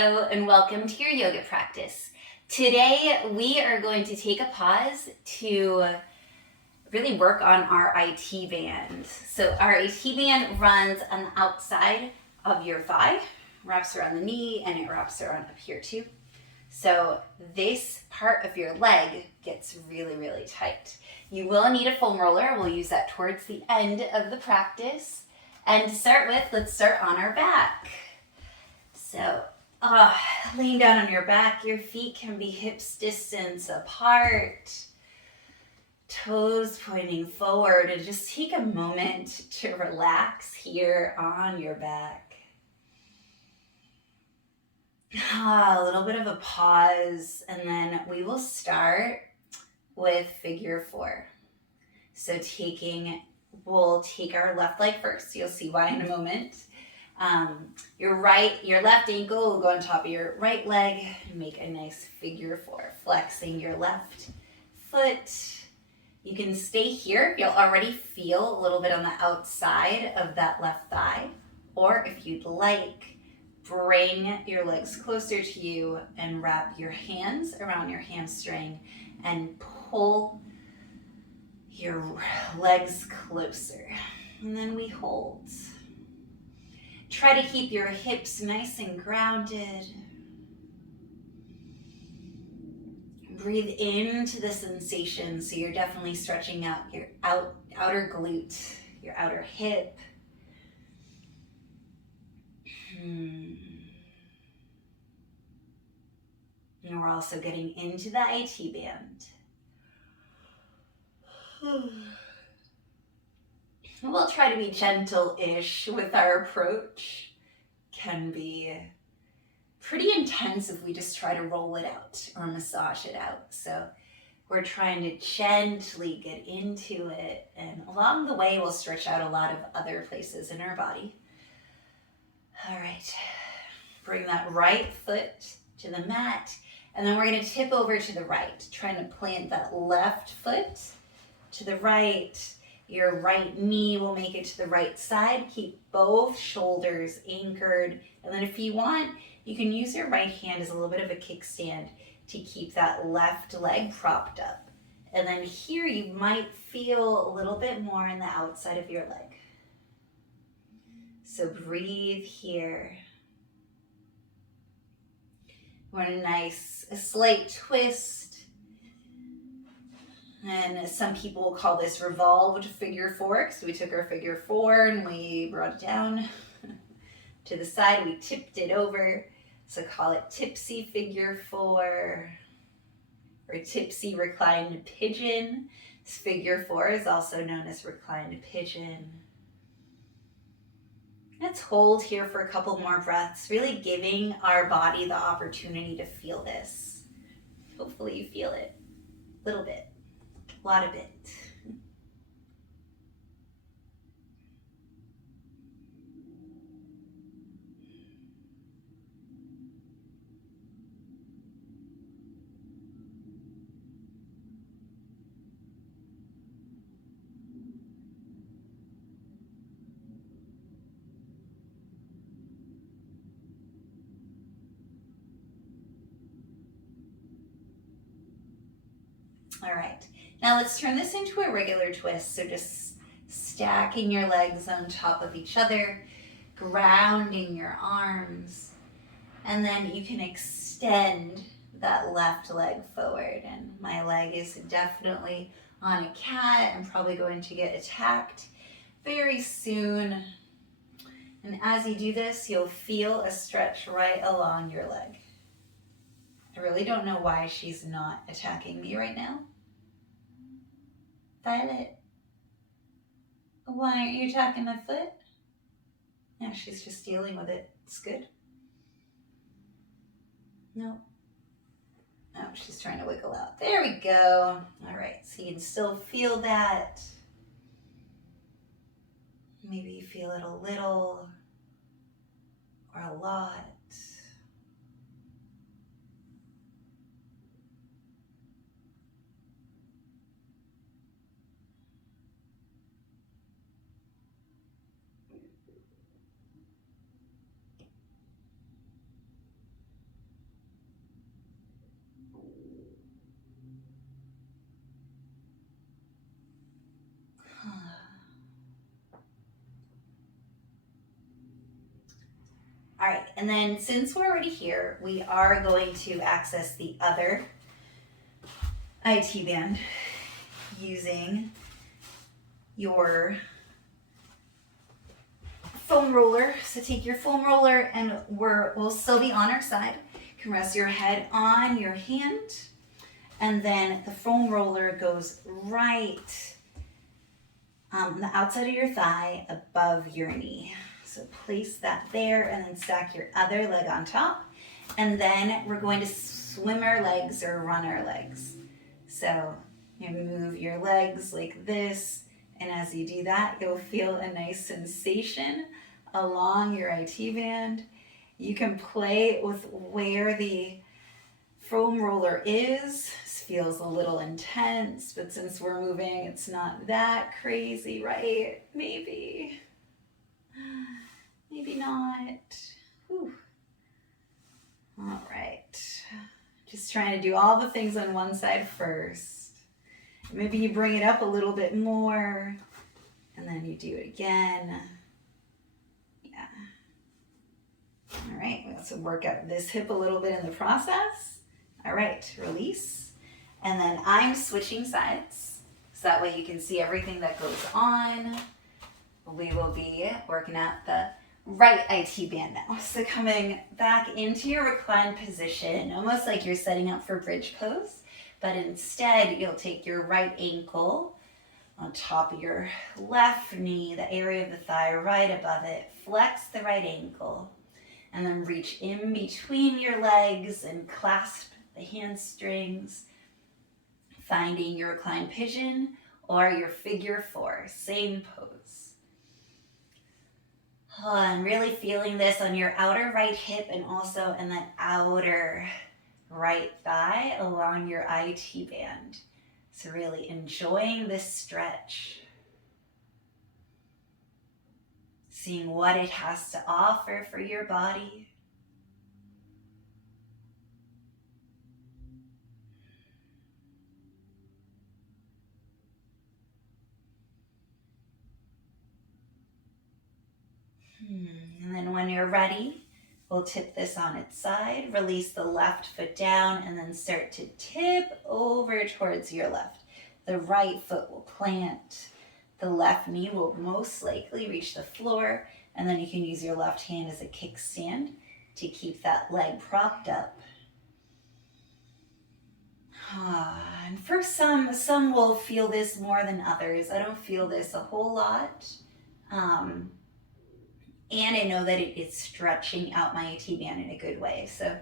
Hello and welcome to your yoga practice. Today we are going to take a pause to really work on our IT band. So our IT band runs on the outside of your thigh, wraps around the knee, and it wraps around up here too. So this part of your leg gets really, really tight. You will need a foam roller. We'll use that towards the end of the practice. And to start with, let's start on our back. So laying down on your back, your feet can be hips distance apart, toes pointing forward, and just take a moment to relax here on your back. A little bit of a pause, and then we will start with figure four. So we'll take our left leg first. You'll see why in a moment. Your left ankle will go on top of your right leg and make a nice figure four, flexing your left foot. You can stay here. You'll already feel a little bit on the outside of that left thigh. Or if you'd like, bring your legs closer to you and wrap your hands around your hamstring and pull your legs closer. And then we hold. Try to keep your hips nice and grounded. Breathe into the sensation, so you're definitely stretching out your outer glute, your outer hip. And we're also getting into the IT band. We'll try to be gentle-ish with our approach. Can be pretty intense if we just try to roll it out or massage it out. So we're trying to gently get into it, and along the way we'll stretch out a lot of other places in our body. All right, bring that right foot to the mat, and then we're going to tip over to the right, trying to plant that left foot to the right. Your right knee will make it to the right side. Keep both shoulders anchored. And then if you want, you can use your right hand as a little bit of a kickstand to keep that left leg propped up. And then here you might feel a little bit more in the outside of your leg. So breathe here. We're in a slight twist. And some people call this revolved figure four, because we took our figure four and we brought it down to the side. We tipped it over. So call it tipsy figure four or tipsy reclined pigeon. This figure four is also known as reclined pigeon. Let's hold here for a couple more breaths, really giving our body the opportunity to feel this. Hopefully you feel it a little bit. A lot of it. All right. Now let's turn this into a regular twist. So just stacking your legs on top of each other, grounding your arms, and then you can extend that left leg forward. And my leg is definitely on a cat. I'm probably going to get attacked very soon. And as you do this, you'll feel a stretch right along your leg. I really don't know why she's not attacking me right now. Violet, why aren't you attacking my foot? No, she's just dealing with it. It's good. No. Oh, she's trying to wiggle out. There we go. All right, so you can still feel that. Maybe you feel it a little or a lot. All right, and then since we're already here, we are going to access the other IT band using your foam roller. So take your foam roller and we'll still be on our side. You can rest your head on your hand, and then the foam roller goes right on the outside of your thigh above your knee. So place that there and then stack your other leg on top. And then we're going to swim our legs or run our legs. So you move your legs like this, and as you do that, you'll feel a nice sensation along your IT band. You can play with where the foam roller is. This feels a little intense, but since we're moving, it's not that crazy, right? Maybe not. Whew. All right. Just trying to do all the things on one side first. Maybe you bring it up a little bit more, and then you do it again. Yeah. All right, we also work out this hip a little bit in the process. All right, release. And then I'm switching sides, so that way you can see everything that goes on. We will be working at the right IT band now. So coming back into your reclined position, almost like you're setting up for bridge pose, but instead you'll take your right ankle on top of your left knee, the area of the thigh right above it. Flex the right ankle and then reach in between your legs and clasp the hamstrings, finding your reclined pigeon or your figure four, same pose. And really feeling this on your outer right hip and also in that outer right thigh along your IT band. So really enjoying this stretch. Seeing what it has to offer for your body. And then when you're ready, we'll tip this on its side, release the left foot down, and then start to tip over towards your left. The right foot will plant. The left knee will most likely reach the floor, and then you can use your left hand as a kickstand to keep that leg propped up. And for some will feel this more than others. I don't feel this a whole lot. And I know that it's stretching out my IT band in a good way. So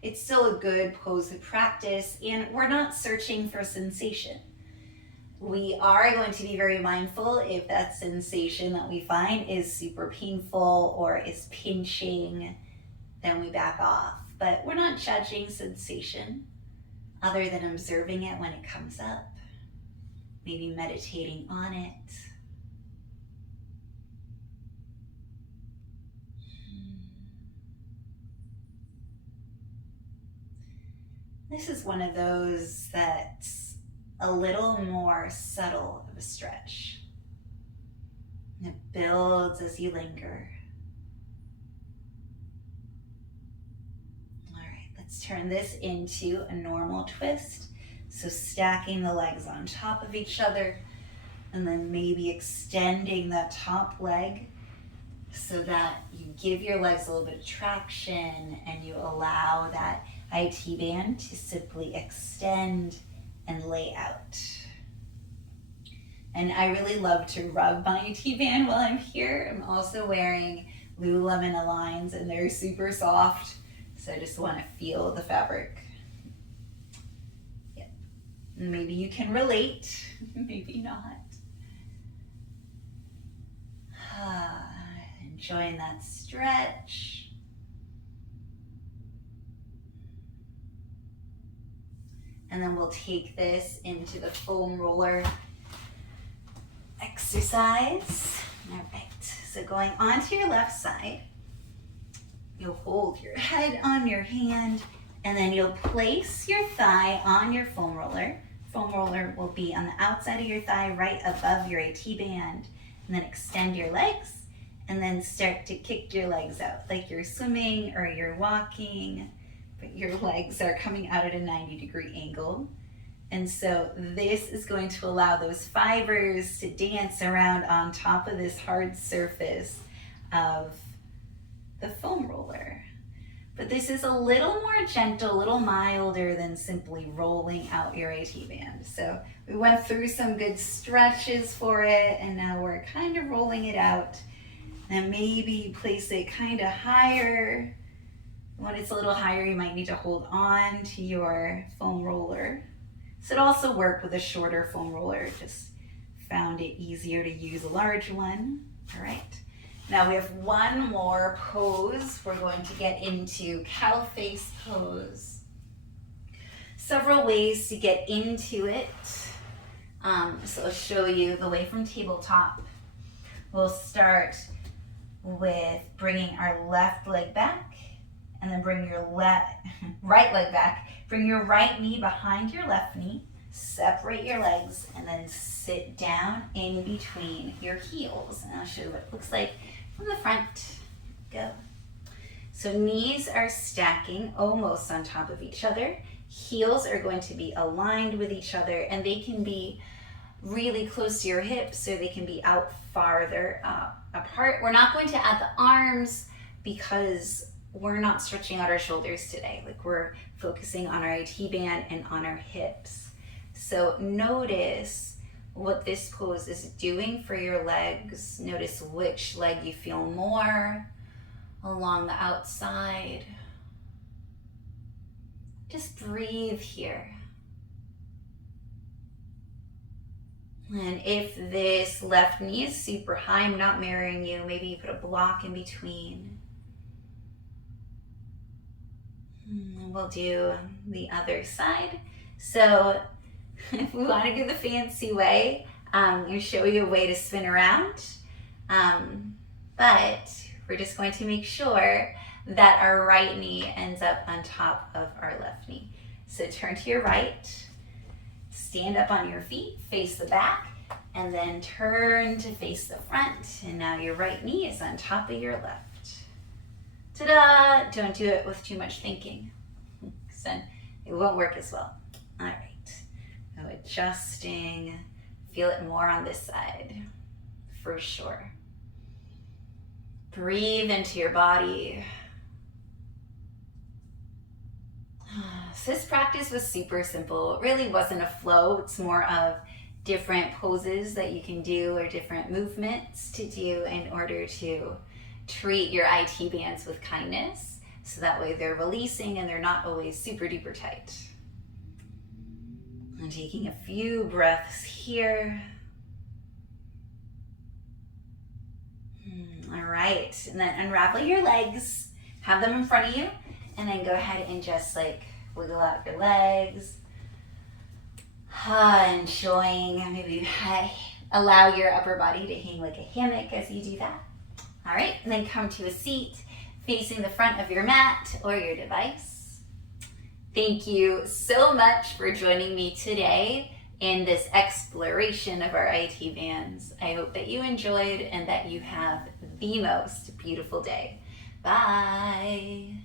it's still a good pose to practice, and we're not searching for sensation. We are going to be very mindful if that sensation that we find is super painful or is pinching, then we back off. But we're not judging sensation other than observing it when it comes up, maybe meditating on it. This is one of those that's a little more subtle of a stretch. And it builds as you linger. All right, let's turn this into a normal twist. So stacking the legs on top of each other, and then maybe extending that top leg so that you give your legs a little bit of traction and you allow that IT band to simply extend and lay out. And I really love to rub my IT band while I'm here. I'm also wearing Lululemon Aligns and they're super soft, so I just want to feel the fabric. Yeah. Maybe you can relate, maybe not. Enjoying that stretch. And then we'll take this into the foam roller exercise. All right, so going onto your left side, you'll hold your head on your hand, and then you'll place your thigh on your foam roller. Foam roller will be on the outside of your thigh, right above your AT band. And then extend your legs and then start to kick your legs out like you're swimming or you're walking, but your legs are coming out at a 90-degree angle. And so this is going to allow those fibers to dance around on top of this hard surface of the foam roller. But this is a little more gentle, a little milder than simply rolling out your AT band. So we went through some good stretches for it, and now we're kind of rolling it out. And maybe place it kind of higher. When it's a little higher, you might need to hold on to your foam roller. So it also worked with a shorter foam roller, just found it easier to use a large one. All right. Now we have one more pose. We're going to get into cow face pose. Several ways to get into it. So I'll show you the way from tabletop. We'll start with bringing our left leg back, and then bring your right leg back. Bring your right knee behind your left knee. Separate your legs, and then sit down in between your heels. And I'll show you what it looks like from the front. Go. So knees are stacking almost on top of each other. Heels are going to be aligned with each other, and they can be really close to your hips, or they can be out farther apart. We're not going to add the arms because we're not stretching out our shoulders today. Like, we're focusing on our AT band and on our hips. So notice what this pose is doing for your legs. Notice which leg you feel more along the outside. Just breathe here. And if this left knee is super high, I'm not mirroring you, maybe you put a block in between. And we'll do the other side. So if we want to do the fancy way, I'm going to show you a way to spin around. But we're just going to make sure that our right knee ends up on top of our left knee. So turn to your right, stand up on your feet, face the back, and then turn to face the front. And now your right knee is on top of your left. Ta-da! Don't do it with too much thinking, because then it won't work as well. All right. Now adjusting. Feel it more on this side, for sure. Breathe into your body. So this practice was super simple. It really wasn't a flow. It's more of different poses that you can do, or different movements to do in order to treat your IT bands with kindness. So that way they're releasing and they're not always super duper tight. I'm taking a few breaths here. All right, and then unravel your legs, have them in front of you, and then go ahead and just like wiggle out your legs. Enjoying, maybe allow your upper body to hang like a hammock as you do that. All right, and then come to a seat facing the front of your mat or your device. Thank you so much for joining me today in this exploration of our IT bands. I hope that you enjoyed and that you have the most beautiful day. Bye.